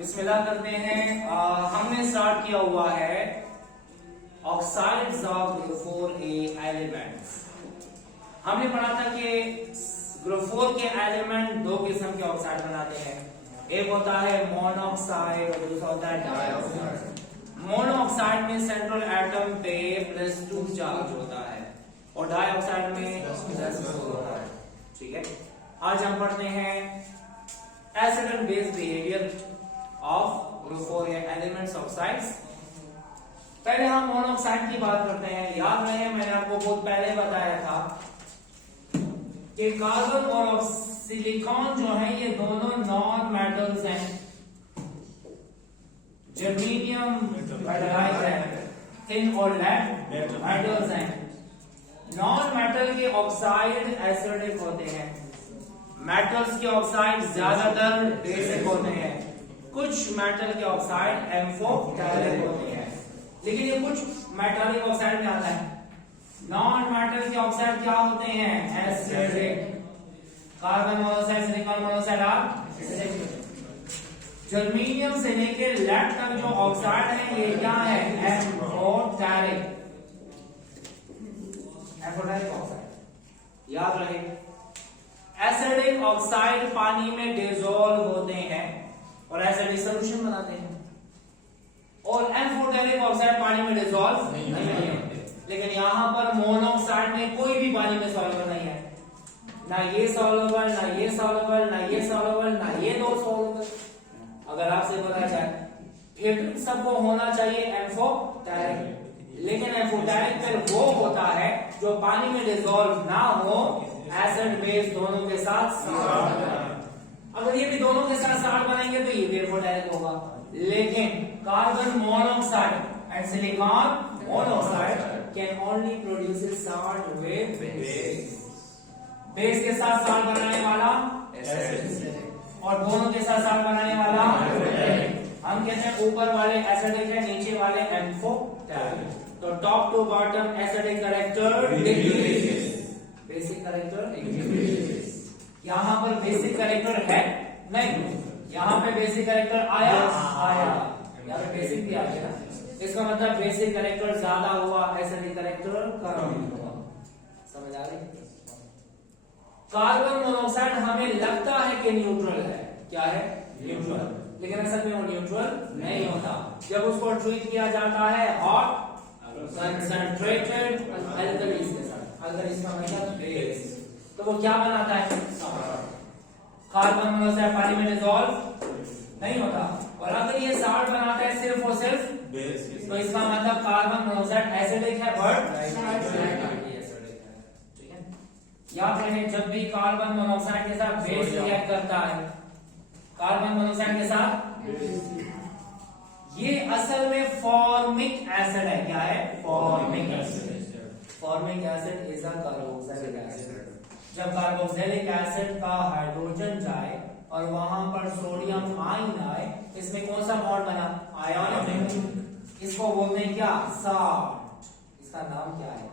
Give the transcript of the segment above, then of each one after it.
बिस्मिल्लाह करते हैं। हमने स्टार्ट किया हुआ है oxides of group 4A elements. हमने पढ़ा था कि ग्रुप 4 के एलिमेंट दो किस्म के ऑक्साइड बनाते हैं, एक होता है मोनोऑक्साइड और दूसरा होता है डाइऑक्साइड। मोनोऑक्साइड में सेंट्रल एटम पे +2 चार्ज होता है और डाइऑक्साइड में +4 होता है। ठीक है, आज हम पढ़ते हैं acid and base behaviour of group 4 elements oxides. पहले हम मोनोऑक्साइड की बात करते हैं। याद रहे, मैंने आपको बहुत पहले बताया था कि कार्बन और सिलिकॉन जो है ये दोनों नॉन मेटल्स हैं। जर्मेनियम मेटलाइज है, थिन और लेड मेटल्स हैं। नॉन मेटल के ऑक्साइड एसिडिक होते हैं, मेटल्स के ऑक्साइड ज्यादातर बेसिक होते हैं। कुछ मेटल के ऑक्साइड एम्फोटेरिक होते हैं, लेकिन ये कुछ मेटालिक ऑक्साइड में आता है। नॉन मेटल के ऑक्साइड क्या होते हैं? Acidic. Carbon monoxide, silicon monoxide acidic. Germanium से लेकर लेड तक जो ऑक्साइड है ये क्या है? एम्फोटेरिक। एम्फोटेरिक ऑक्साइड याद रहे। एसिडिक ऑक्साइड पानी में डिसॉल्व होते हैं और एसिडिक सॉल्यूशन बनाते हैं, और एम्फोटेरिक ऑक्साइड पानी में डिसॉल्व नहीं होते। लेकिन यहां पर मोनोऑक्साइड में कोई भी पानी में सॉल्युबल नहीं है, ना ये सॉल्युबल, ना ये सॉल्युबल, ना ये सॉल्युबल, ना ये दो सॉल्युबल। अगर आपसे पता जाए फिर सबको होना चाहिए एम्फोटेरिक, लेकिन एम्फोटेरिक फिर वो होता है जो पानी में डिसॉल्व ना हो, एसिड बेस दोनों के साथ साल्ट बनाए। अगर ये भी दोनों के साथ साल्ट बनाएंगे तो ये भी एम्फोटेरिक होगा। लेकिन carbon monoxide and silicon monoxide can only produce salt with base. Base के साथ साल्ट बनाने वाला एसिड और दोनों के साथ साल्ट बनाने वाला हम कहते हैं ऊपर वाले एसिडिक है, नीचे वाले एम्फोटेरिक। तो top to bottom acidic character decrease, basic character increase. यहां पर बेसिक कैरेक्टर है नहीं, यहां पे बेसिक कैरेक्टर आया, यहां पे बेसिक भी आ गया ना, इसका मतलब बेसिक कैरेक्टर ज्यादा हुआ, एसिडिक कैरेक्टर कम हुआ। समझ आ रही? कार्बन मोनोऑक्साइड हमें लगता है कि न्यूट्रल है, क्या है? न्यूट्रल, लेकिन असल में वो न्यूट्रल नहीं होता। जब उसको ट्रीट किया जाता है हॉट कंसंट्रेटेड अल्कलीज के साथ, अल्कलीज का मतलब बेस, तो वो क्या बनाता है? कार्बन मोनोऑक्साइड पानी में डिसॉल्व नहीं होता, और अगर ये साल्ट बनाता है सिर्फ और सिर्फ बेस, तो इसका मतलब कार्बन मोनोऑक्साइड एसिडिक है बट एसिडिक है। ठीक है, याद रहे जब भी कार्बन मोनोऑक्साइड के साथ बेस रिएक्ट करता है, कार्बन मोनोऑक्साइड के साथ ये असल में फॉर्मिक एसिड है। क्या है? Formic acid. Formic acid is a carboxylic acid. जब कार्बोक्सिलिक एसिड का हाइड्रोजन जाए और वहां पर सोडियम आयन आए, इसमें कौन सा बॉन्ड बना? आयनिक। इसको बोलते हैं क्या? सॉल्ट। इसका नाम क्या है?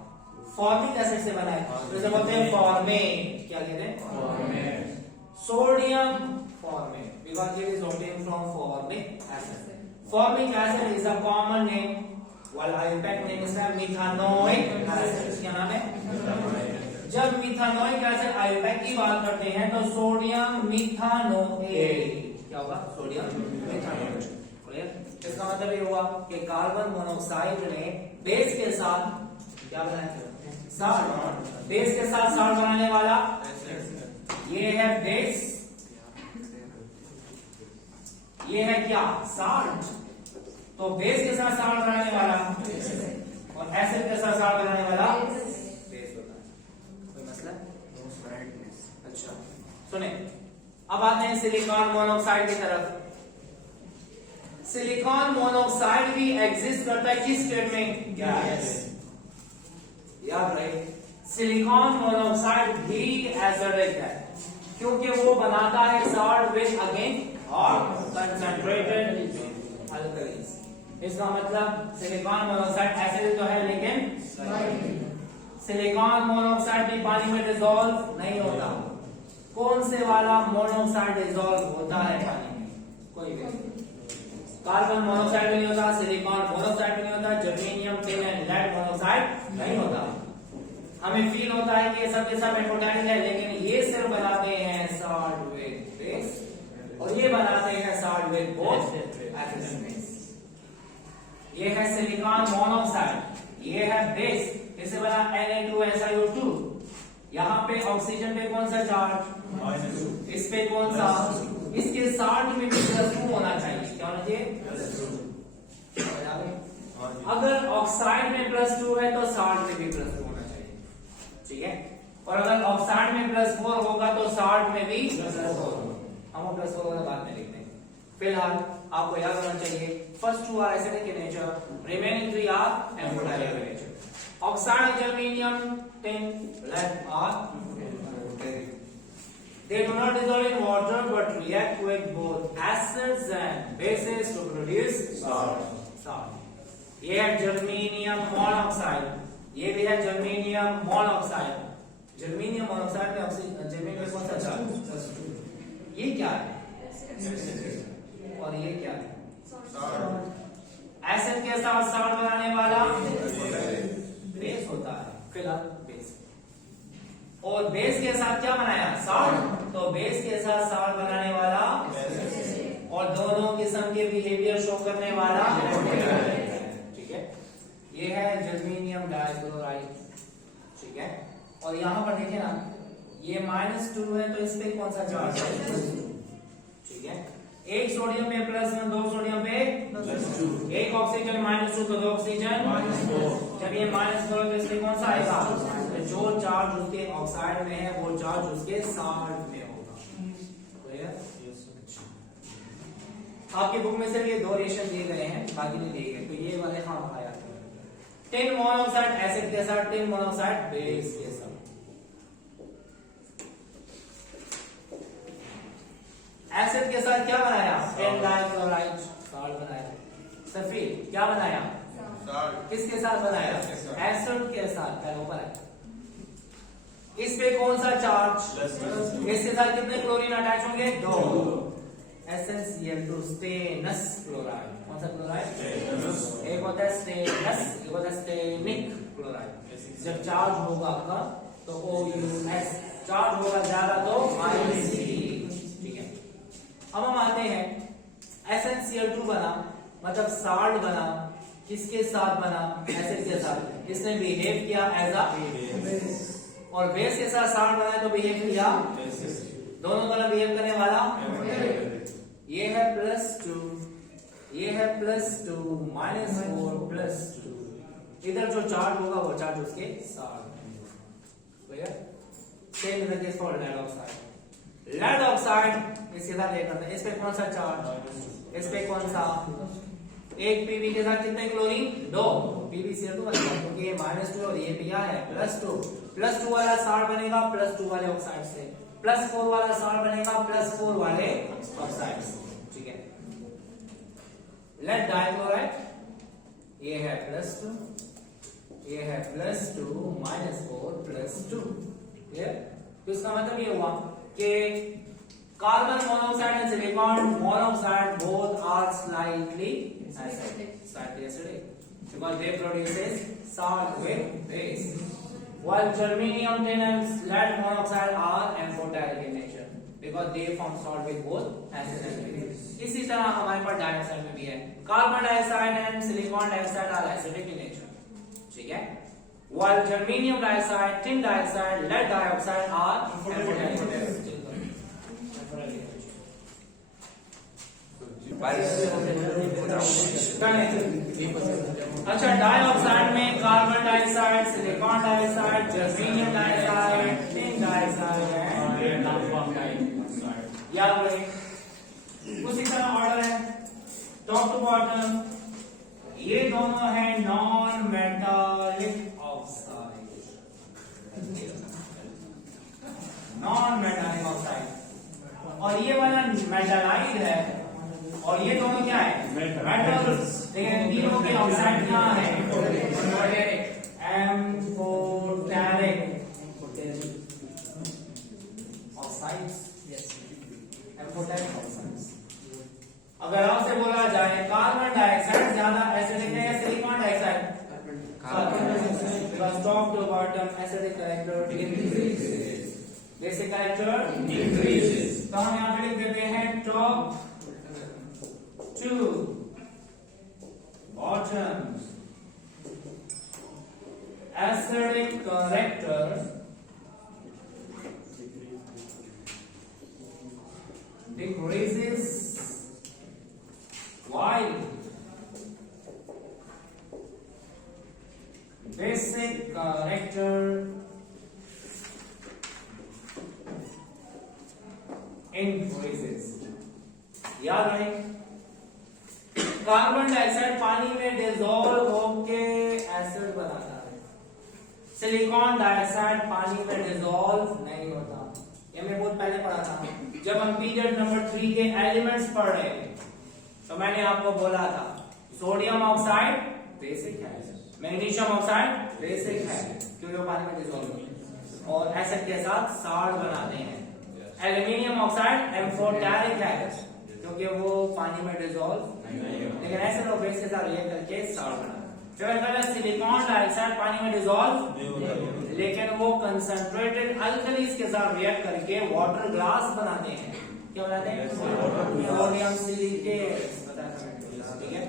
फॉर्मिक एसिड से बना है, जैसे बोलते हैं फॉर्मेट। क्या कहते हैं? Format. Sodium format, because it is obtained from formic acid. Formic acid is a common name, while IUPAC नेम is मिथानोइक एसिड। क्या नाम है? जब मिथानोइक एसिड IUPAC की बात करते हैं तो सोडियम मिथानोएट क्या होगा? सोडियम मिथानोएट। क्लियर? इसका मतलब ये हुआ कि कार्बन मोनोऑक्साइड ने बेस के साथ क्या बनाया? साल्ट। बेस के साथ साल्ट बनाने वाला ये है बेस, ये है क्या? साल्ट। तो बेस के साथ साल्ट बनाने वाला और एसिड के साथ साल्ट बनाने वाला बेस होता है। कोई मसला? अच्छा सुने, अब आते हैं सिलिकॉन मोनोऑक्साइड की तरफ। सिलिकॉन मोनोऑक्साइड भी एग्जिस्ट करता है किस स्टेट में? गैस। याद रहे, सिलिकॉन मोनोऑक्साइड भी एसिडिक है क्योंकि वो बनाता है salt with again hot concentrated alkalis. इसका मतलब सिलिकॉन मोनोऑक्साइड एसिडिक तो है, लेकिन सिलिकॉन मोनोऑक्साइड भी पानी में डिसॉल्व नहीं होता। कौन से वाला मोनोऑक्साइड डिसॉल्व होता है पानी में? कोई भी कार्बन मोनोऑक्साइड में नहीं होता, सिलिकॉन मोनोऑक्साइड में नहीं होता, germanium tin and lead monoxide नहीं होता। हमें फील होता है कि ये सब के सब एम्फोटेरिक है, लेकिन ये सिर्फ बनाते हैं सॉल्ट विद बेस और ये बनाते हैं salt with both acid base. ये है सिलिकॉन मोनोऑक्साइड, ये है बेस, इसे बना Na2SiO2। यहाँ पे ऑक्सीजन पे कौन सा चार्ज, इस पे कौन सा, इसके साथ में भी +2 होना चाहिए। क्या होना चाहिए? अगर ऑक्साइड में +2 है तो साल्ट में भी +2 होना चाहिए, ठीक है। और अगर ऑक्साइड में +4 होगा तो साल्ट में भी +4 होगा। हम +4 वाला बाद में लिखते हैं। फिलहाल आपको याद होना चाहिए first 2 are acidic in nature, remaining 3 are amphoteric in nature. Oxide of germanium, tin, lead are amphoteric. They do not dissolve in water but react with both acids and bases to produce salt. ये है germanium monoxide, ये भी है germanium monoxide. Germanium monoxide में oxygen, germanium में कौन सा charge, ये क्या है और ये क्या है? एसिड के साथ सॉल्ट बनाने वाला बेस होता है। फिलहाल बेस और बेस के साथ क्या बनाया? सॉल्ट। तो बेस के साथ सॉल्ट बनाने वाला और दोनों किस्म के बिहेवियर शो करने वाला, ठीक है। ये है जर्मेनियम डाइक्लोराइड, ठीक है। और यहां पर देखिए ना, ये -2 है तो इस पे कौन सा चार्ज है? ठीक है। एक सोडियम पे +1, 2 सोडियम पे +2, एक ऑक्सीजन -2 तो 2 ऑक्सीजन -4। जब ये -2 तो इसमें कौन सा आएगा? तो जो चार्ज उसके ऑक्साइड में है वो चार्ज उसके सॉल्ट में होगा। आपकी बुक में सिर्फ ये 2 रिएक्शन दिए गए हैं, बाकी नहीं दिए गए, तो ये वाले हाँ आया। टिन मोनोऑक्साइड एसिड के साथ, टिन मोनोऑक्साइड बेस के साथ। एसिड के साथ क्या बनाया? टिन डाइक्लोराइड सॉल्ट बनाया। सल्फेट क्या बनाया? सॉल्ट। किसके साथ बनाया? एसिड के साथ। पहले ऊपर है, इस पे कौन सा चार्ज? इसके साथ कितने क्लोरीन अटैच होंगे? 2। SnCl2 stannous chloride. कौन सा क्लोराइड? एक होता है स्टेनस, एक होता है स्टेनिक क्लोराइड। जब चार्ज होगा कम तो OUS, चार्ज होगा ज्यादा तो IC, ठीक है। अब हम आते हैं SnCl2 बना, मतलब सॉल्ट बना, किसके साथ बना? एसिड के साथ। इसने बिहेव किया एज अ बेस, और बेस के साथ सॉल्ट बनाया तो बिहेव किया, दोनों तरह बिहेव करने वाला। ये है +2, ये है +2, -4 +2। इधर जो चार्ज होगा वो चार्ज उसके साथ। Same is the case for lead oxide. Lead oxide इसके साथ ये करते हैं, इस पे कौन सा चार्ज, इस पे कौन सा? एक पीवी के साथ कितने क्लोरीन? 2 PbCl2 बनेगा, क्योंकि ये -2 और ये क्या है? +2। +2 वाला सॉल्ट बनेगा +2 वाले ऑक्साइड से, +4 वाला सॉल्ट बनेगा +4 वाले ऑक्साइड से, ठीक है। लेड डाइक्लोराइड, ये है +2, ये है +2 -4 +2, क्लियर? तो इसका मतलब ये हुआ कि carbon monoxide and silicon monoxide both are slightly acidic because they produces salt with base, while germanium, tin and lead monoxide are amphoteric in nature because they form salt with both acid and base. इसी तरह हमारे पास dioxide में भी है, carbon dioxide and silicon dioxide are acidic in nature, ठीक है। while germanium dioxide, tin dioxide, lead dioxide are amphoteric. अच्छा, dioxide में carbon dioxide, silicon dioxide, germanium dioxide, tin dioxide and नाफॉर्म डाइऑक्साइड। याद रहे उसी तरह ऑर्डर है टॉप टू बॉटम। ये दोनों है non metallic oxide, non metallic oxide, और ये वाला मेटालाइड है, और ये दोनों क्या है? मेटल्स। लेकिन तीनों के ऑक्साइड क्या है? Amphoteric oxides, amphoteric oxides. अगर आपसे बोला जाए कार्बन डाइऑक्साइड ज्यादा एसिडिक है या silicon dioxide, top to bottom acidic character increases, basic character increases. तो हम यहाँ पे लिख देते हैं top to bottom acidic character decreases while basic character increases। याद रहे कार्बन डाइऑक्साइड पानी में डिसॉल्व होके एसिड बनाता है, सिलिकॉन डाइऑक्साइड पानी में डिसॉल्व नहीं होता। ये मैं बहुत पहले पढ़ा था जब हम पीरियड नंबर 3 के एलिमेंट्स पढ़ रहे थे, तो मैंने आपको बोला था सोडियम ऑक्साइड बेसिक है, मैग्नीशियम ऑक्साइड बेसिक है क्योंकि वो पानी में डिसॉल्व होते हैं और एसिड के साथ साल्ट बनाते हैं। एल्यूमिनियम ऑक्साइड एम्फोटेरिक है क्योंकि वो पानी में डिसॉल्व लेकिन एसिड और बेस के साथ रिएक्ट करके साल्ट बनाते हैं। सिलिकॉन डाइऑक्साइड पानी में डिसॉल्व लेकिन वो कंसंट्रेटेड अल्कलीज के साथ रिएक्ट करके वाटर ग्लास बनाते हैं। क्या बनाते हैं? Sodium silicate. ठीक है,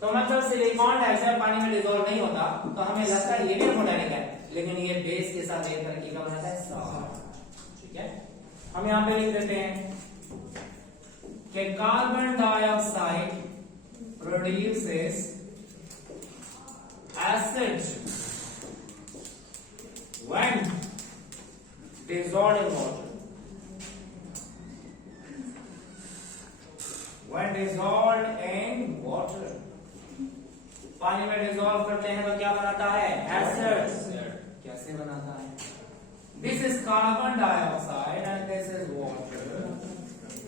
तो मतलब सिलिकॉन डाइऑक्साइड पानी में डिसॉल्व नहीं होता तो हमें लगता है ये भी एम्फोटेरिक है, लेकिन ये बेस के साथ रिएक्ट करके क्या बनाता है? साल्ट। ठीक है, हम यहाँ पे लिख देते हैं कि carbon dioxide produces acid when dissolved in water, when dissolved in water, पानी में डिसॉल्व करते हैं तो क्या बनाता है? एसिड। कैसे बनाता है? This is carbon dioxide and this is water.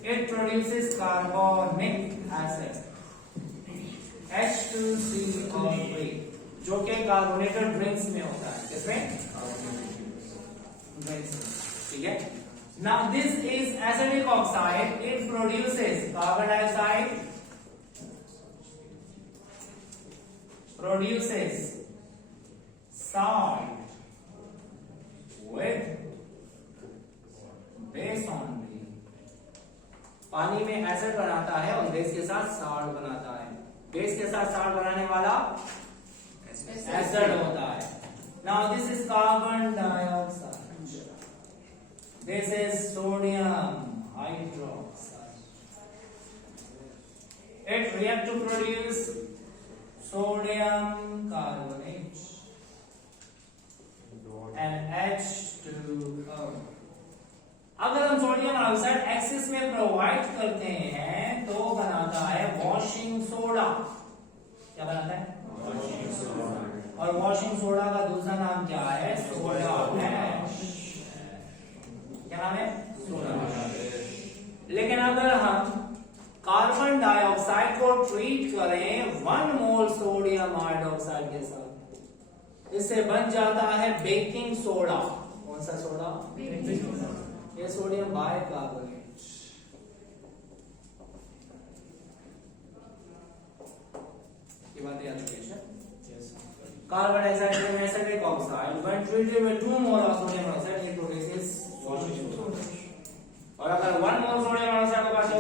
It produces carbonic acid H2CO3 जो कि कार्बोनेटेड ड्रिंक्स में होता है। किसमें? ड्रिंक्स में। ठीक है, now this is acidic oxide, it produces carbon dioxide produces salt with base only। पानी में एसिड बनाता है और बेस के साथ साल्ट बनाता है। बेस के साथ साल्ट बनाने वाला एसिड होता है। Now this is carbon dioxide, this is sodium hydroxide. It react to produce sodium carbonate and H2O। अगर हम सोडियम ऑक्साइड एक्सिस में प्रोवाइड करते हैं तो बनाता है वॉशिंग सोडा। क्या बनाता है? Washing soda. और वॉशिंग सोडा का दूसरा नाम क्या है? Soda ash. क्या नाम है? Soda ash. लेकिन अगर हम कार्बन डाइऑक्साइड को ट्रीट करें 1 मोल सोडियम हाइड्रोक्साइड के साथ, इससे बन जाता है बेकिंग सोडा। कौन सा सोडा? ये सोडियम बाइकार्बोनेट। ये बात याद रखिए। कार्बन डाइऑक्साइड में acidic oxide when treated with 2 mole of sodium oxide it produces washing soda. और अगर 1 मोल सोडियम ऑक्साइड को काटो,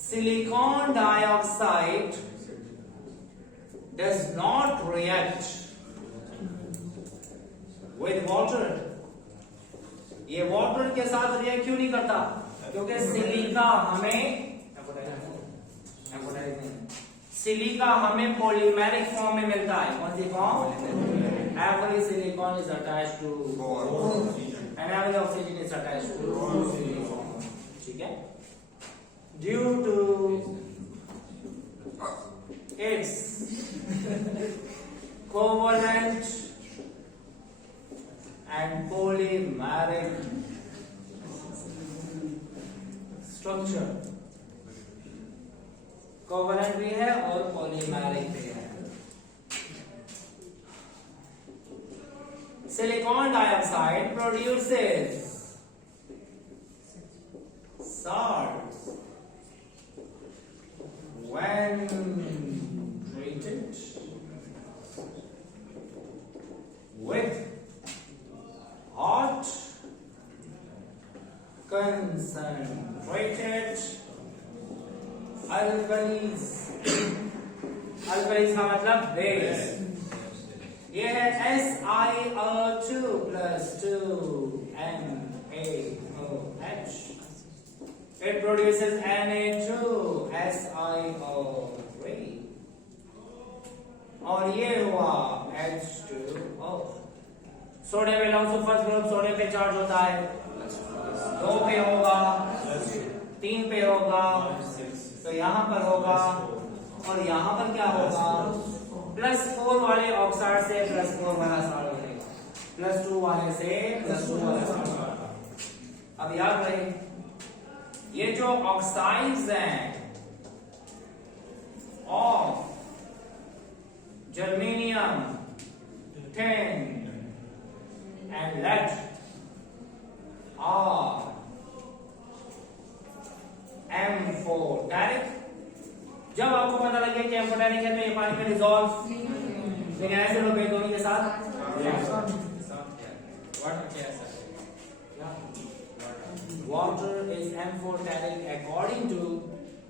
silicon dioxide does not react with water। ये वाटर के साथ रिएक्ट क्यों नहीं करता? क्योंकि सिलिका हमें पॉलीमेरिक फॉर्म में मिलता है। कौन सी form? every silicon is attached to and every oxygen is attached to silicon। ठीक है, due to its covalent and polymeric structure। Covalent भी है और पॉलीमेरिक भी है। Silicon dioxide produces salts when treated with hot concentrated alkalis. alkalis का मतलब base. ये है SiO2 plus 2NaOH. It produces Na2SiO3. और ये हुआ H2O. Sodium belongs to first group. Sodium पे चार्ज होता है 2 पे होगा, 3 पे होगा, तो यहां पर होगा, और यहां पर क्या होगा, +4 वाले ऑक्साइड से +4 वाला साल्ट बनेगा, +2 वाले से +2 वाला साल्ट. अब याद रहे ये जो ऑक्साइड्स हैं of germanium, tin and lead are amphoteric. जब आपको पता लगे कि एम्फोटेरिक है तो ये पानी में डिसॉल्व, लेकिन ऐसे लोग दोनों के साथ water is amphoteric according to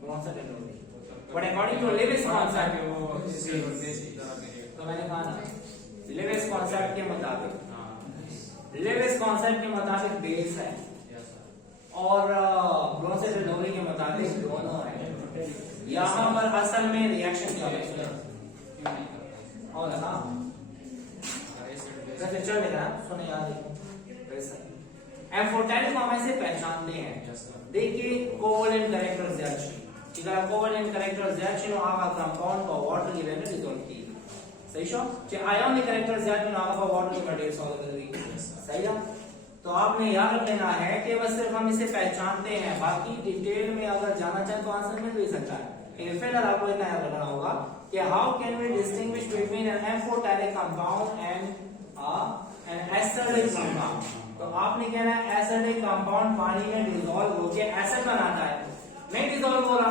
Bronsted-Lowry, but according to Lewis concept, तो मैंने कहा ना Lewis concept के मुताबिक बेस है और Bronsted-Lowry के मुताबिक दोनों है. यहाँ पर असल में रिएक्शन क्या है और ना वैसे चल देगा सुने याद वैसा एम्फोटेरिक को हम ऐसे पहचानते हैं. देखिए कोवेलेंट कैरेक्टर्स रिएक्शन, इधर कोवेलेंट कैरेक्टर्स रिएक्शन और आगा कंपाउंड को वाटर की वैल्यू रिजॉल्व की सही शो जे आयोनिक कैरेक्टर्स रिएक्शन आगा को वाटर की वैल्यू सॉल्व कर दी सही है. तो आपने याद रख लेना है कि बस सिर्फ हम इसे पहचानते हैं, बाकी डिटेल में अगर जाना चाहे तो आंसर मिल भी सकता है. लेकिन फिर आपको इतना याद रखना होगा कि how can we distinguish between an amphoteric compound and an acidic compound. तो आपने कहना है एसिडिक कंपाउंड पानी में डिसॉल्व होकर एसिड बनाता है, नहीं डिसॉल्व हो रहा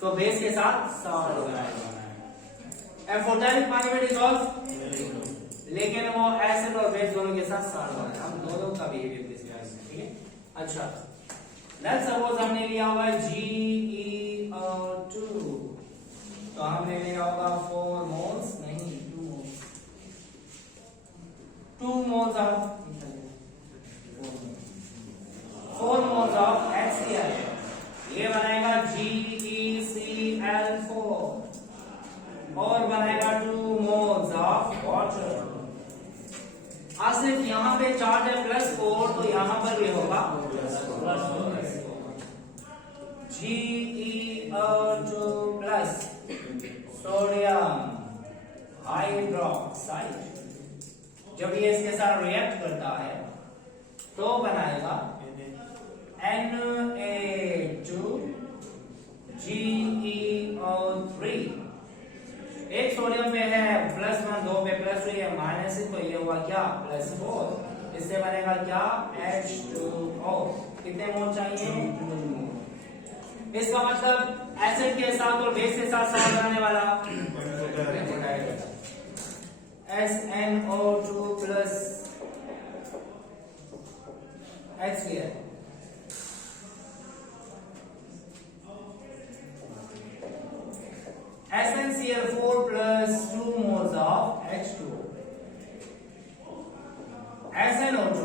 तो बेस के साथ सॉल्ट हो जाएगा. एम्फोटेरिक पानी में डिसॉल्व लेकिन वो एसिड और बेस दोनों के साथ सॉल्ट हो जाएगा. हम दोनों का बिहेवियर डिस्कस करेंगे. ठीक है. अच्छा लेट्स सपोज हमने लिया हुआ है GeO2 तो हमने लिया होगा 4 मोल्स नहीं 2 moles of 4 moles of HCl. ये बनाएगा GeCl4 और बनाएगा 2 मोल्स ऑफ वाटर. आज सिर्फ यहाँ पे चार्ज है +4 तो यहाँ पर भी होगा GeO2 प्लस सोडियम हाइड्रोक्साइड. जब ये इसके साथ रिएक्ट करता है तो बनाएगा Na2GeO3. एक सोडियम पे है +1, 2 पे +2 है -6 तो ये हुआ क्या +4. इससे बनेगा क्या H2O. कितने मोल चाहिए 2 मोल. इसका मतलब एसिड के साथ और बेस के साथ साथ बनाने वाला SnO2 plus HCl. SnCl4 plus 2 moles of H2O. SnO2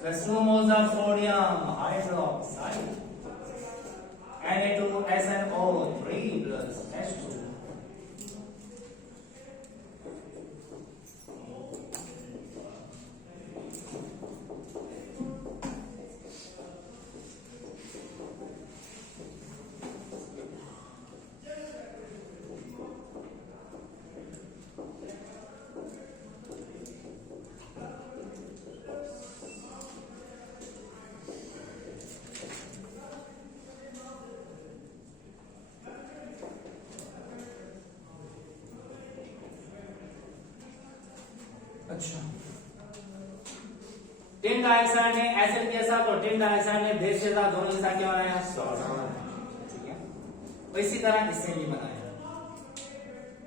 plus 2 moles of sodium hydroxide. Na2SnO3 plus H2O. Dioxide ने एसिड के साथ और टिन डाइऑक्साइड ने बेस के साथ, दोनों के साथ क्या बनाया? सॉल्ट। ठीक है, तो इसी तरह इससे भी बनाया।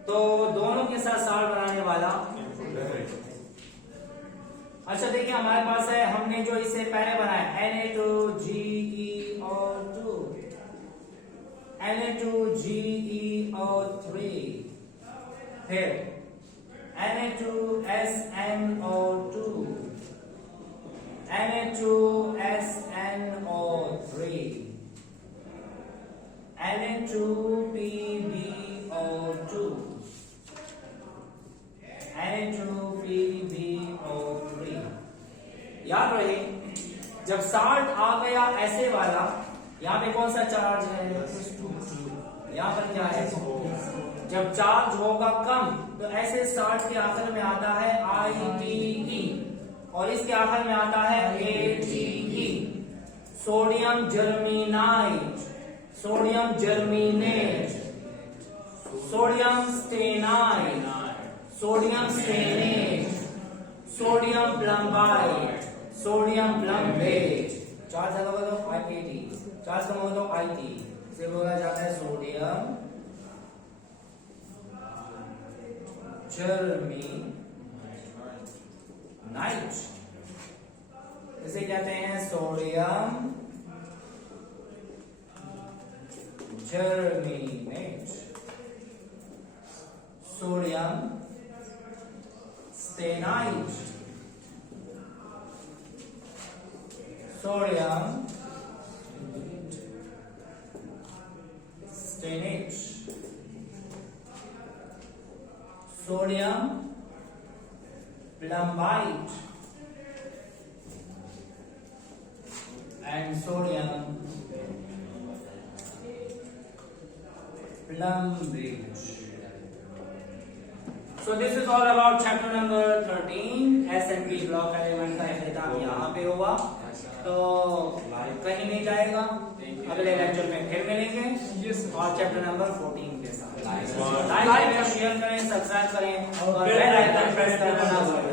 तो दोनों के साथ सॉल्ट बनाने वाला। अच्छा देखिए हमारे पास है, हमने जो इससे पहले बनाया Na2GeO2, Na2GeO3, फिर Na2SNO2, Na2SNO3, Na2PbO2, Na2PbO3। याद रहे जब साल्ट आ गया ऐसे वाला, यहाँ पे कौन सा चार्ज है? यहाँ पर क्या है? जब चार्ज होगा कम तो ऐसे साल्ट के आखिर में आता है ITE और इसके आखिर में आता है ATE, sodium germanite, sodium germanate, sodium stannite, sodium stannate, sodium plumbite, sodium plumbate. Charge ज्यादा होगा तो IPT, चार्ज कम होगा तो IT से बोला जाता है सोडियम जर्मीनाइट। इसे कहते हैं sodium germanate, sodium stannite, sodium stannate, sodium plumbite and sodium plumbate. So this is all about chapter number 13 S&P block element का इख्तिताम यहाँ पे हुआ। तो कहीं नहीं जाएगा, अगले लेक्चर में फिर मिलेंगे और चैप्टर नंबर 14 के साथ। लाइक करें, शेयर करें, सब्सक्राइब करें और बेल आइकन प्रेस करना ना भूलें।